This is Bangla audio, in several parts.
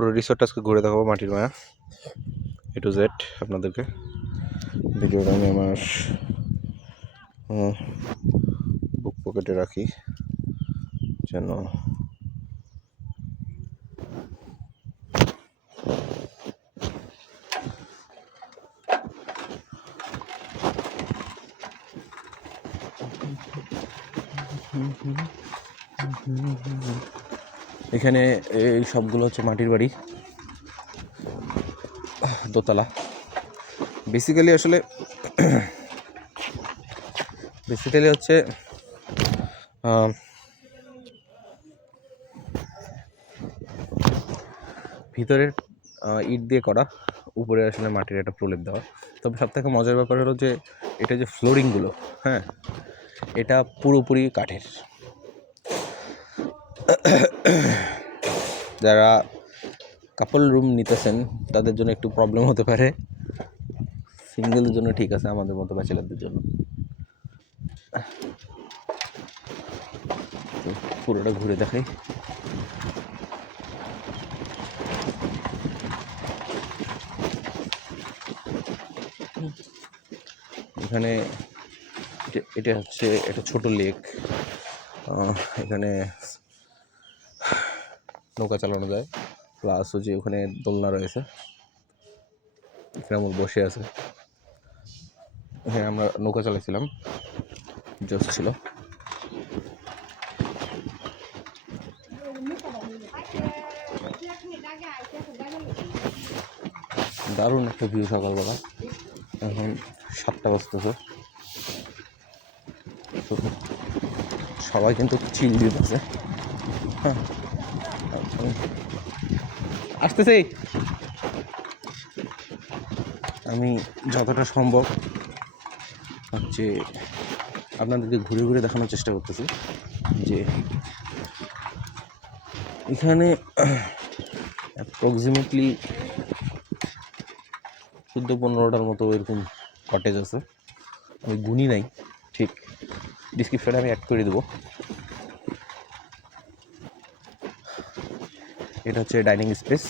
পুরো রিসোর্টটা আজকে ঘুরে দেখাবো, মাটির মায়া A to Z আপনাদেরকে। ভিডিওটা আমি আমার বুক পকেটে রাখি যেন এখানে এই সবগুলো হচ্ছে মাটির বাড়ি, দোতলা। বেসিক্যালি হচ্ছে ভিতরের ইট দিয়ে করা, উপরে আসলে মাটির একটা প্রলেপ দেওয়া। তবে সবথেকে মজার ব্যাপার হলো যে এটা যে ফ্লোরিংগুলো, হ্যাঁ, এটা পুরোপুরি কাঠের। যারা কাপল রুম নিতেছেন তাদের জন্য একটু প্রবলেম হতে পারে, সিঙ্গেলের জন্য ঠিক আছে, আমাদের মতো ব্যাচেলারদের জন্য। পুরোটা ঘুরে দেখাই। এখানে এটা হচ্ছে একটা ছোট লেক, এখানে নৌকা চালানো যায়, প্লাস হচ্ছে ওখানে দোলনা রয়েছে, এখানে বসে আছে। এখানে আমরা নৌকা চালাইছিলাম, জোশ ছিল। দারুণ একটা ভিউ সকালবেলা। এখন 7টা বাজতেছে, সবাই কিন্তু চিল দিতেছে। হ্যাঁ, আসতেছে। আমি যতটা সম্ভব হচ্ছে আপনাদেরকে ঘুরে ঘুরে দেখানোর চেষ্টা করতেছি যে এখানে অ্যাপ্রক্সিমেটলি 14-15টার মতো এরকম কটেজ আছে। আমি গুনি নাই, ঠিক ডিসক্রিপশনে আমি অ্যাড করে দেবো। এটা হচ্ছে ডাইনিং স্পেস।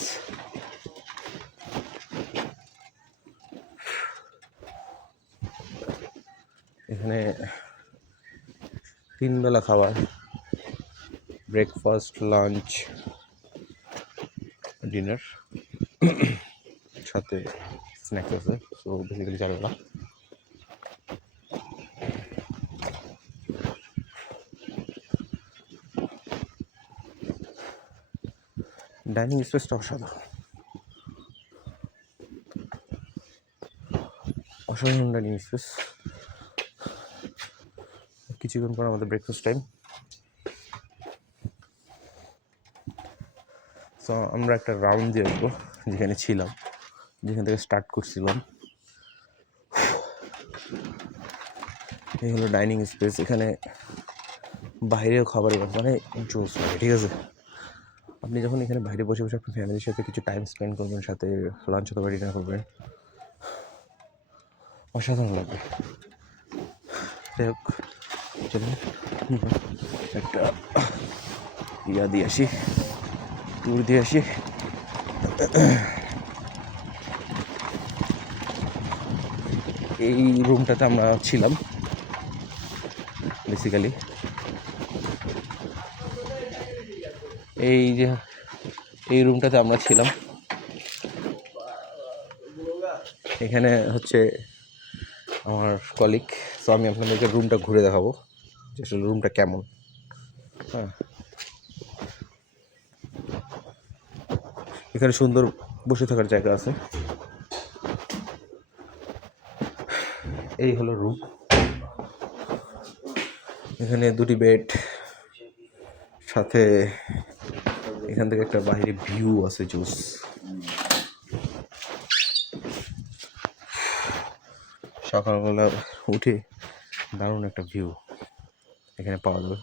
এখানে 3 বেলা খাবার, ব্রেকফাস্ট, লাঞ্চ, ডিনার, সাথে স্ন্যাক্স আছে। সো বেসিক্যালি 4 বেলা। ডাইনিং স্পেসটা অসাধারণ ডাইনিং স্পেস। কিছুক্ষণ পর আমাদের ব্রেকফাস্ট টাইম। সো আমরা একটা রাউন্ড দিয়ে আসবো যেখানে ছিলাম, যেখান থেকে স্টার্ট করছিলাম। এই হলো ডাইনিং স্পেস। এখানে বাইরেও খাবার মানে জোস লাগে, ঠিক আছে। আপনি যখন এখানে বাইরে বসে বসে আপনার ফ্যামিলির সাথে কিছু টাইম স্পেন্ড করবেন, সাথে লাঞ্চ অথবা ডিনার করবেন, অসাধারণ লাগবে। যাই হোক, চলুন একটা দিয়ে আসি, ট্যুর দিয়ে আসি। এই রুমটাতে আমরা ছিলাম বেসিক্যালি। এই রুমটাতে আমরা ছিলাম। এখানে হচ্ছে আমার কলিগ। সো আমি আপনাদেরকে রুমটা ঘুরে দেখাবো যে আসলে রুমটা কেমন। হ্যাঁ, এখানে সুন্দর বসে থাকার জায়গা আছে। এই হলো রুম। এখানে 2টি বেড, সাথে এখান থেকে একটা বাইরে ভিউ আছে, জুস। সকালবেলা উঠে দারুণ একটা ভিউ এখানে পাওয়া যাবে,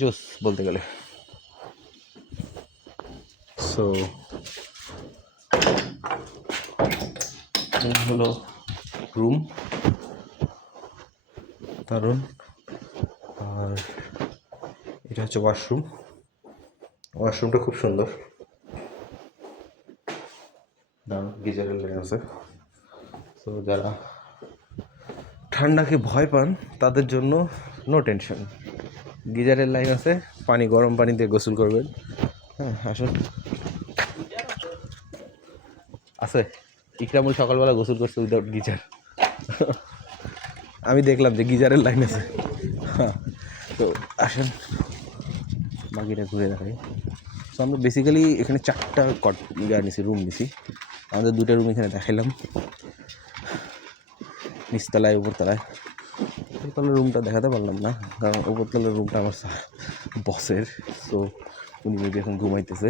জুস বলতে গেলে। সো হলো রুম, দারুণ। আর এটা হচ্ছে ওয়াশরুম। ওয়াশরুমটা খুব সুন্দর, দারুণ গিজারের লাইন আছে। তো যারা ঠান্ডাকে ভয় পান তাদের জন্য নো টেনশন, গিজারের লাইন আছে, পানি গরম পানি দিয়ে গোসল করবেন। হ্যাঁ আসুন, আছে। ইকরামুল সকালবেলা গোসল করছে উইদাউট গিজার। আমি দেখলাম যে গিজারের লাইন আছে। হ্যাঁ, তো আসেন বাকিটা ঘুরে দেখাই। তো আমরা বেসিক্যালি এখানে 4টা নিছি, রুম নিছি। আমাদের 2টা রুম এখানে দেখাইলাম, নিচতলায় উপরতলায়। উপরতলার রুমটা দেখাতে পারলাম না, কারণ উপরতলার রুমটা আমার বসের, তো উনি মেবি এখন ঘুমাইতেছে।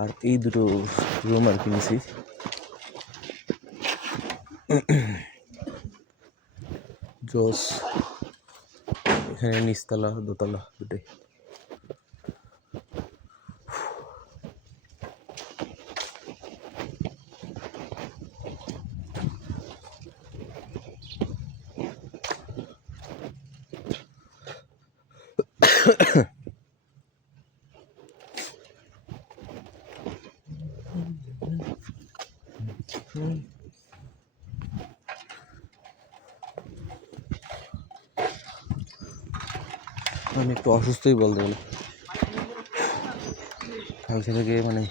আর এই 2টো রুম আর কি নিছি। জোস, এখানে নিচতলা দোতলা দুটোই। আমি একটু অসুস্থই বলতে গেলে, কালকে থেকে মানে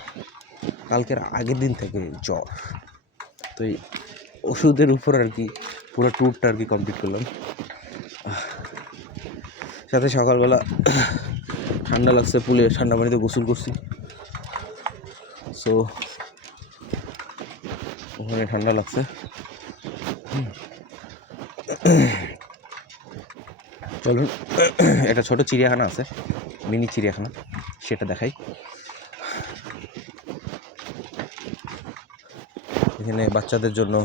কালকের আগের দিন থেকে জ্বর। তো এই ওষুধের উপর আর কি পুরো ট্যুরটা আর কি কমপ্লিট করলাম। সাথে সকালবেলা ঠান্ডা লাগছে, পুলে ঠান্ডা পানিতে গোসল করছি। সো ওখানে ঠান্ডা লাগছে। চলুন, একটা ছোট চিড়িয়াখানা আছে, মিনি চিড়িয়াখানা, সেটা দেখাই। এখানে বাচ্চাদের জন্য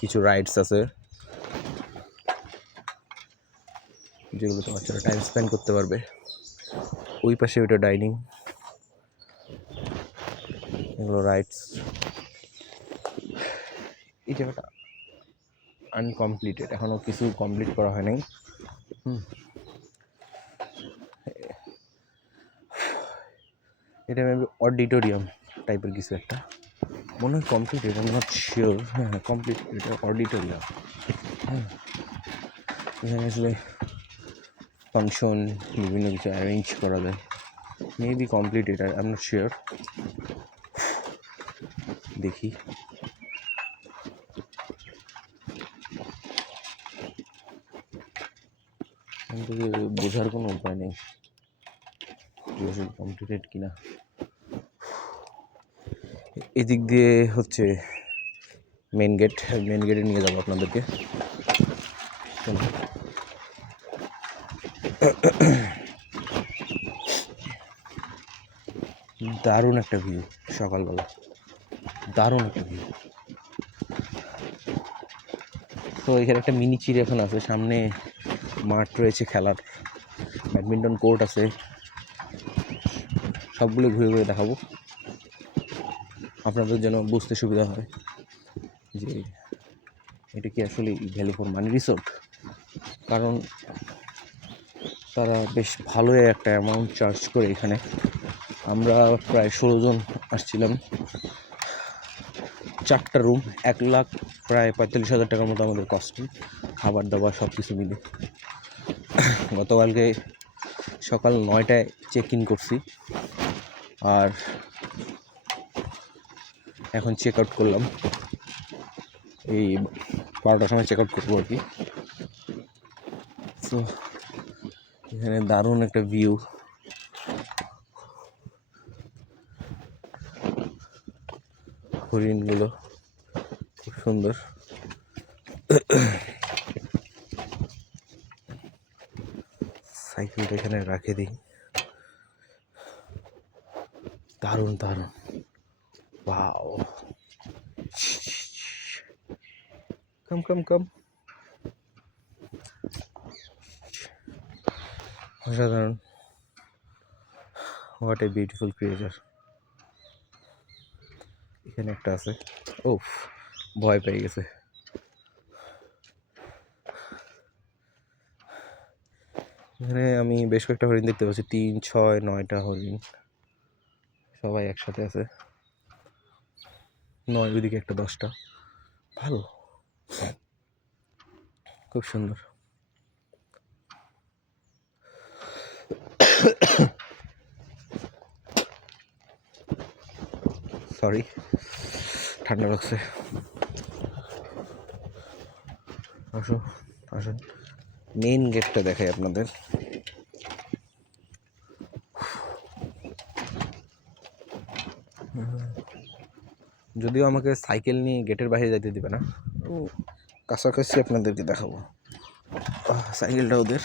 কিছু রাইডস আছে, যেগুলোতে বাচ্চারা টাইম স্পেন্ড করতে পারবে। ওই পাশে ওইটা ডাইনিং, এগুলো রাইডস। এই জায়গাটা আনকমপ্লিটেড, এখনও কিছু কমপ্লিট করা হয় নাই। এটা মেবি অডিটোরিয়াম টাইপের কিছু একটা, মনে হয় completed, I am not sure. হ্যাঁ কমপ্লিট, এটা অডিটোরিয়াম। হ্যাঁ, এখানে আসলে ফাংশন বিভিন্ন কিছু অ্যারেঞ্জ করা যায়। Maybe completed, I am not sure. দেখি বোঝার কোনো উপায় নেই কমপ্লিটেড কিনা। এদিক দিয়ে হচ্ছে মেন গেট, মেন গেটে নিয়ে যাবো আপনাদেরকে। দারুণ একটা ভিউ সকালবেলা, দারুণ একটা ভিউ। তো এখানে একটা মিনি চিড়িয়াখানা আছে, সামনে মাঠ রয়েছে খেলার, ব্যাডমিন্টন কোর্ট আছে, সবগুলো ঘুরে ঘুরে দেখাবো আপনাদের যেন বুঝতে সুবিধা হয় যে এটা কি আসলে ভ্যালু ফর মানি রিসোর্ট। কারণ তারা বেশ ভালোই একটা অ্যামাউন্ট চার্জ করে এখানে। আমরা প্রায় 16 জন আসছিলাম, 4টা রুম, 1,00,000 প্রায় 45,000 টাকার মতো আমাদের কস্টিং, খাবার দাবার সব কিছু মিলে। গতকালকে সকাল 9টায় চেক ইন করছি, আর এখন চেক আউট করলাম, এই 12টার সময় চেক আউট করবো আর কি। তো এখানে দারুণ একটা ভিউ, হরিণগুলো খুব সুন্দর। সাইকেলটা এখানে রাখে দিই, দারুণ দারুণ। ওয়াও, কাম কাম কাম, অসাধারণ, হোয়াট এ বিউটিফুল ক্রিয়েচার। এখানে একটা আছে, ওফ ভয় পেয়ে গেছে। এখানে আমি বেশ কয়েকটা হরিণ দেখতে পাচ্ছি, 3, 6, 9টা হরিণ সবাই একসাথে আছে। 9 ওইদিকে একটা, 10টা। ভালো, খুব সুন্দর। সরি, ঠান্ডা লাগছে। আসুন আসুন, মেইন গেটটা দেখাই আপনাদের। যদিও আমাকে সাইকেল নিয়ে গেটের বাইরে যেতে দিবে না, কাছাকাছি আপনাদেরকে দেখাবো। সাইকেলটা ওদের,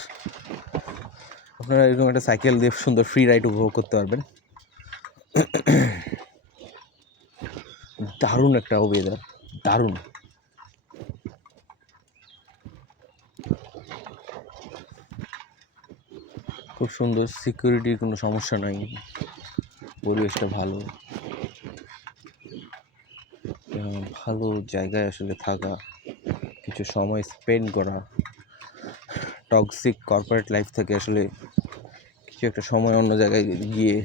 আপনারা এরকম একটা সাইকেল দিয়ে সুন্দর ফ্রি রাইড উপভোগ করতে পারবেন। দারুণ একটা ওয়েদার, দারুণ। খুব সুন্দর, সিকিউরিটির কোনো সমস্যা নাই, পরিবেশটা ভালো। ভালো জায়গায় আসলে থাকা, কিছু সময় স্পেন্ড করা, টক্সিক কর্পোরেট লাইফ থেকে আসলে কিছু একটা সময় অন্য জায়গায় গিয়ে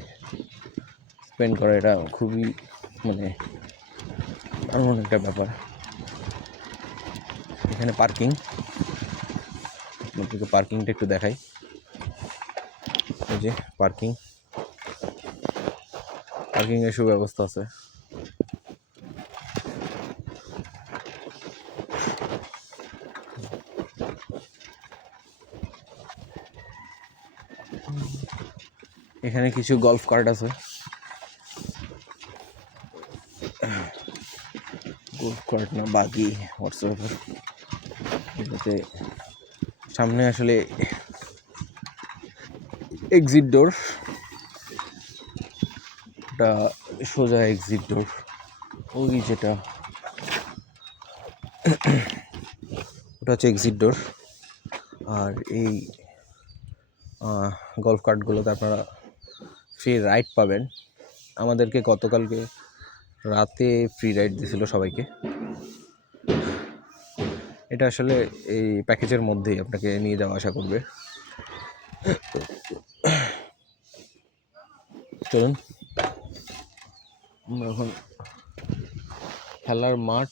স্পেন্ড করা, এটা খুবই মানে দারুণ একটা ব্যাপার। এখানে পার্কিং, আপনাদেরকে পার্কিংটা একটু দেখাই। এই যে পার্কিংয়ের সুব্যবস্থা আছে। এখানে কিছু গলফ কার্ট আছে, গলফ কার্ট না বাগি হোয়াটসঅ্যাপ। এটাতে সামনে আসলে এক্সিট ডোর, ওটা সোজা এক্সিট ডোর। ওই যেটা, ওটা হচ্ছে এক্সিট ডোর। আর এই গলফ কার্টগুলোতে আপনারা ফ্রি রাইড পাবেন। আমাদেরকে গতকালকে রাতে ফ্রি রাইড দিয়েছিল সবাইকে। এটা আসলে এই প্যাকেজের মধ্যেই আপনাকে নিয়ে যাওয়া আসা করবে। চলুন আমরা এখন খেলার মাঠ,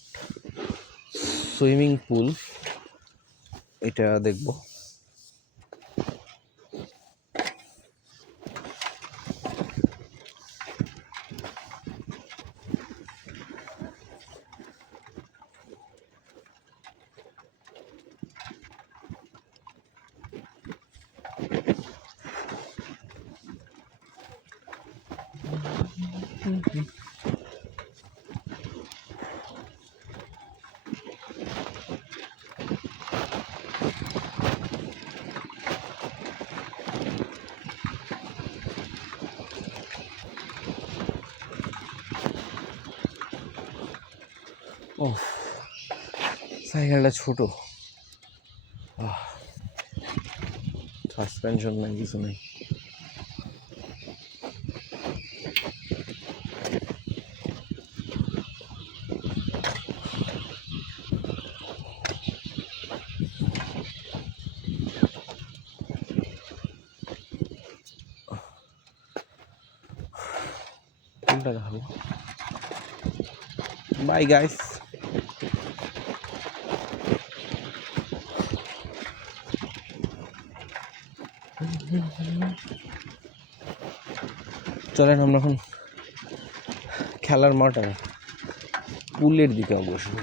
সুইমিং পুল এটা দেখব। ও, সাইকেলটা ছোট, সাসপেনশন নাই, কিছু নেই। কোনটা দেখাবো? Bye guys. চলেন আমরা এখন খেলার মাঠ আর পুলের দিকে অবশ্যই।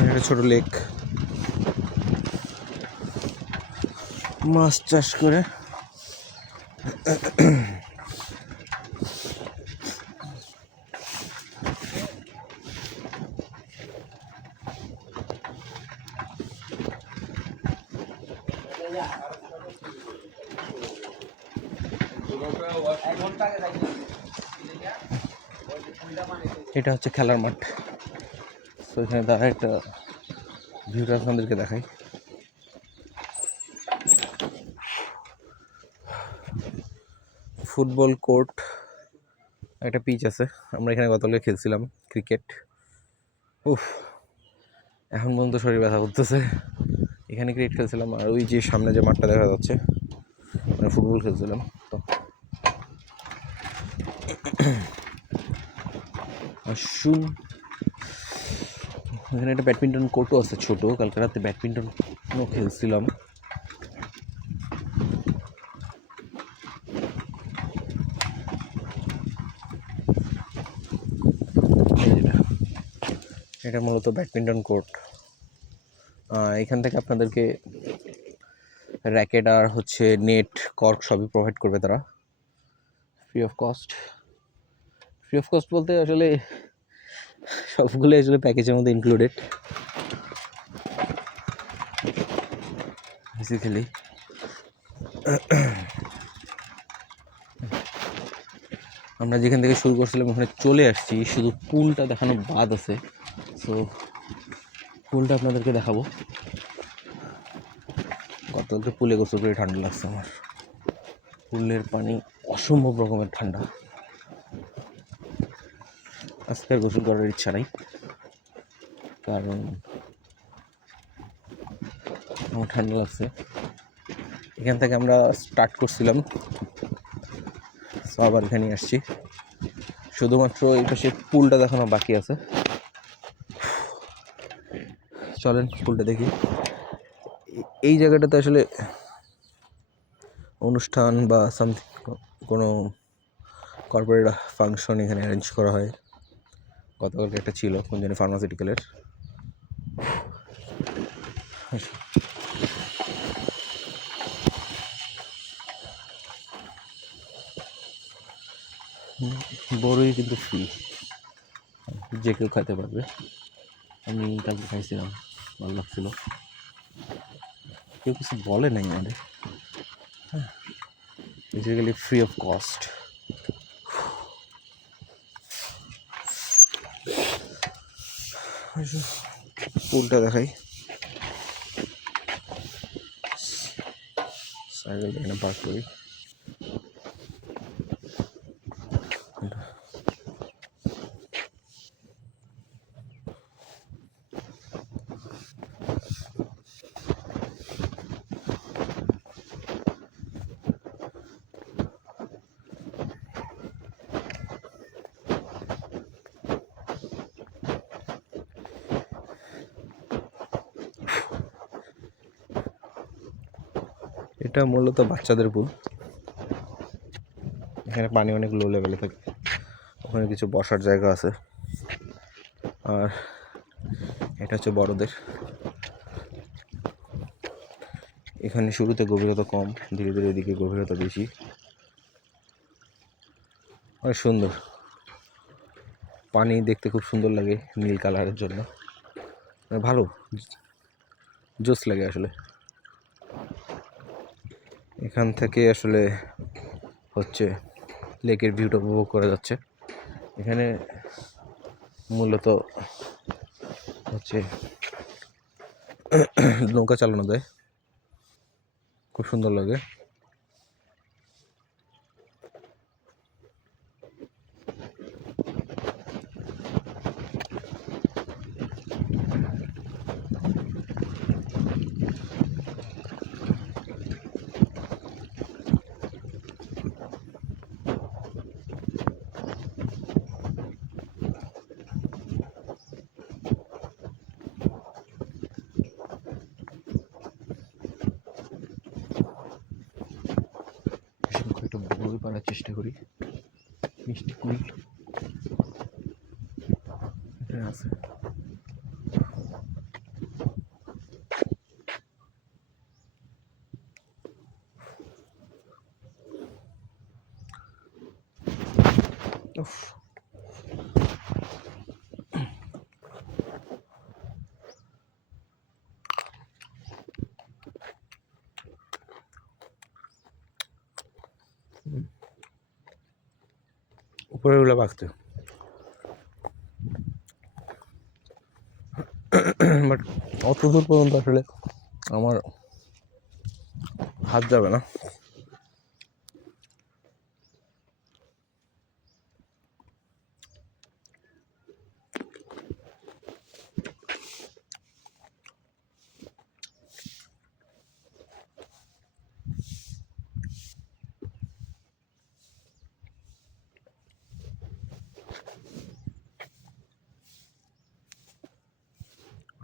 একটা ছোট লেক, মাছ চাষ করে এটা হচ্ছে খেলার মাঠ। তো এখানে তারা একটা ভিউটা আপনাদেরকে দেখাই। ফুটবল কোর্ট, একটা পিচ আছে। আমরা এখানে গতকালকে খেলছিলাম ক্রিকেট। উফ, এখন পর্যন্ত শরীর ব্যথা করতেছে। এখানে ক্রিকেট খেলছিলাম, আর ওই যে সামনে যে মাঠটা দেখা যাচ্ছে মানে ফুটবল খেলছিলাম। তো আসুন, এখানে একটা ব্যাডমিন্টন কোর্টও আছে ছোট। কালকে রাতে ব্যাডমিন্টনও খেলছিলাম। এটা মূলত ব্যাডমিন্টন কোর্ট। এখান থেকে আপনাদেরকে র্যাকেট আর হচ্ছে নেট, কর্ক সবই প্রোভাইড করবে তারা free of cost. Free of cost বলতে আসলে সবগুলো আসলে প্যাকেজের মধ্যে ইনক্লুডেড। বেসিক্যালি আমরা যেখান থেকে শুরু করছিলাম ওখানে চলে আসছি, শুধু পুলটা দেখানো বাদ আছে। সো পুলটা আপনাদেরকে দেখাবো। গতকালকে পুলে গোসল করে ঠান্ডা লাগছে আমার। পুলের পানি অসম্ভব রকমের ঠান্ডা। আজকে আর গোসল করার ইচ্ছা নাই, কারণ আমার ঠান্ডা লাগছে। এখান থেকে আমরা স্টার্ট করছিলাম, আবার এখানে আসছি। শুধুমাত্র এই পাশে পুলটা দেখানো বাকি আছে। চলেন পুলটা দেখি। এই জায়গাটাতে আসলে অনুষ্ঠান বা সামথিং কোনো কর্পোরেট ফাংশন এখানে অ্যারেঞ্জ করা হয়। গতকালকে একটা ছিল কোন জানি ফার্মাসিউটিক্যালের। বড়ই কিন্তু ফ্রি, যে কেউ খাইতে পারবে। আমি কালকে খাইছিলাম, ভালো লাগছিল। কেউ কিছু বলে নাই আমাদের। হ্যাঁ, বেসিক্যালি ফ্রি অফ কস্ট। পুলটা দেখাই। সাইকেল এখানে পার্ক করি। এটা মূলত বাচ্চাদের পুল। এখানে পানি অনেক লো লেভেলে থাকে, ওখানে কিছু বসার জায়গা আছে। আর এটা হচ্ছে বড়দের। এখানে শুরুতে গভীরতা কম, ধীরে ধীরে এদিকে গভীরতা বেশি। অনেক সুন্দর পানি, দেখতে খুব সুন্দর লাগে নীল কালারের জন্য। ভালো, জোস লাগে আসলে। এখান থেকে আসলে হচ্ছে লেকের ভিউটা উপভোগ করা যাচ্ছে। এখানে মূলত হচ্ছে নৌকা চালানো যায়, খুব সুন্দর লাগে। একটু বই পড়ার চেষ্টা করি। মিষ্টি কুল আছে। উফ, উপরে উঠলে বাঁচতে, বাট অত দূর পর্যন্ত আসলে আমার হাত যাবে না।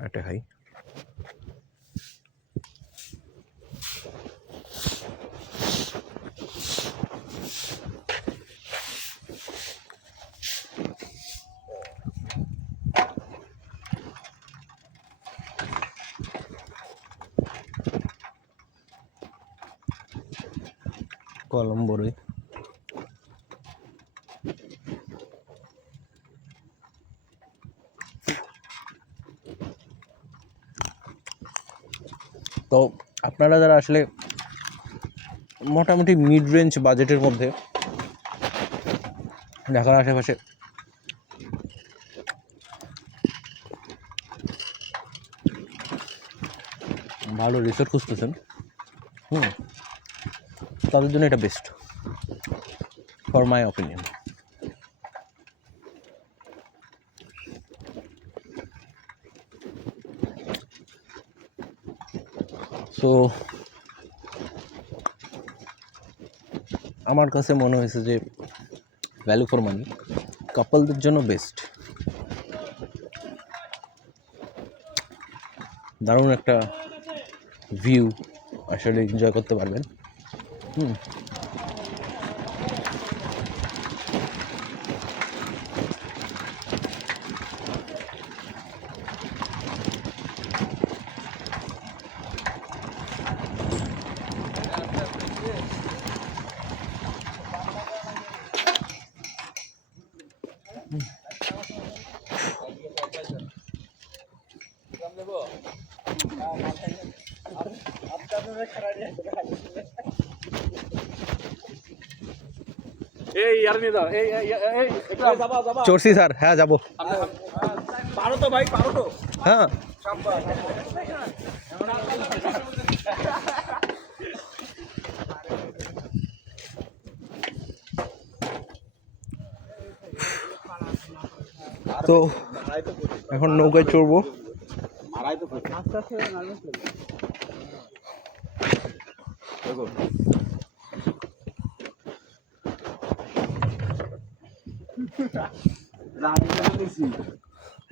একটা খাই। কলম্বোরে তো আপনারা যারা আসলে মোটামুটি মিড রেঞ্জ বাজেটের মধ্যে ঢাকার আশেপাশে ভালো রিসোর্ট খুঁজতেছেন, তাদের জন্য এটা best for my opinion. So আমার কাছে মনে হয়েছে যে ভ্যালু ফর মানি কাপলদের জন্য বেস্ট। দারুণ একটা ভিউ আসলে এনজয় করতে পারবেন। চড়ছি স্যার, হ্যাঁ যাবো। পারো তো ভাই, পারো তো। হ্যাঁ তো এখন নৌকায় চড়বো।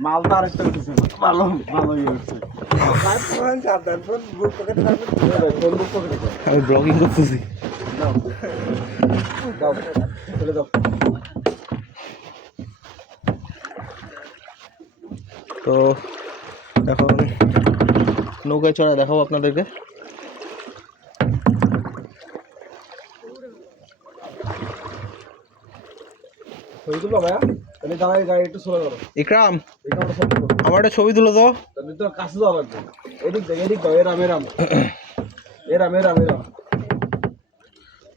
মালদা আরেকটা উঠেছে, ভালো ভালো ইয়ে উঠছে। আমি ব্লগিং করতেছি। তো এখন নৌকায় চড়া দেখাবো আপনাদেরকে। ইকরাম, আমার একটা ছবি তুলো তো। কাছে যাওয়া লাগবে, এদিক দেখ, এদিক দাও, এরাম এরাম এরাম এরাম এরাম।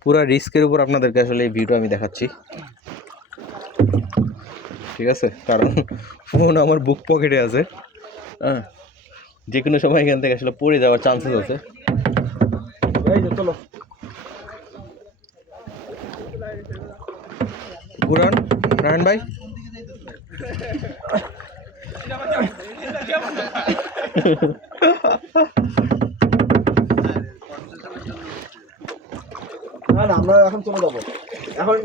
পুরো রিস্কের উপর আপনাদেরকে আসলে এই ভিউটা আমি দেখাচ্ছি, ঠিক আছে? কারণ ফোন আমার বুক পকেটে আছে, হ্যাঁ, যে কোনো সময় এখান থেকে আসলে পড়ে যাওয়ার চান্সেস আছে। এই যে চলো পুরান রায়ন ভাই, না না, আমরা এখন চলে যাবো। এখন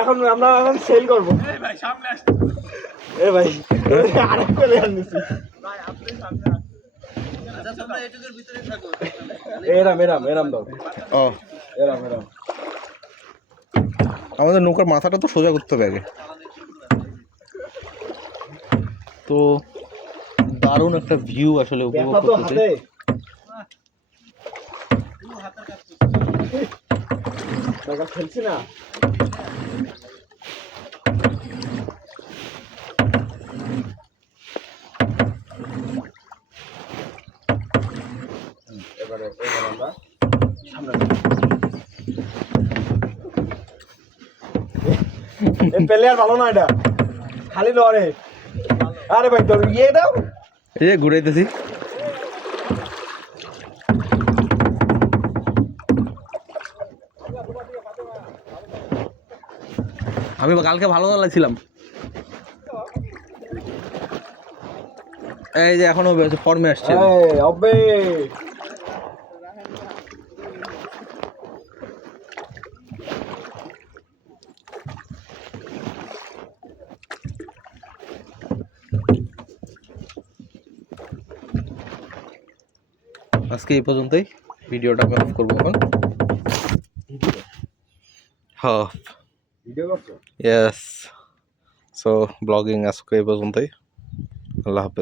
এখন আমরা এখন সেল করবো। এ ভাই আরেক প্লেয়ার নিছি। এরাম এরাম এরাম দাও। ও এরাম এরাম। আমাদের নৌকার মাথাটা তো সোজা করতে হবে আগে। তো দারুণ একটা ভিউ আসলে উপভোগ করতেছি। খেলছি না। এবারে আমরা সামনে এই প্লেয়ার ভালো না এটা খালি লড়ে আরে ভাই তোর ইয়ে দাও এই যে ঘুরাইতেছি আমি কালকে ভালো লাগছিলাম এই যে এখনো ফর্মে আসছে এই অবে আজকে এই পর্যন্তই ভিডিওটা আমি অফ করবো এখন হ্যাঁ ভিডিও করছো ইয়েস সো ব্লগিং আজকে এই পর্যন্তই আল্লাহ হাফেজ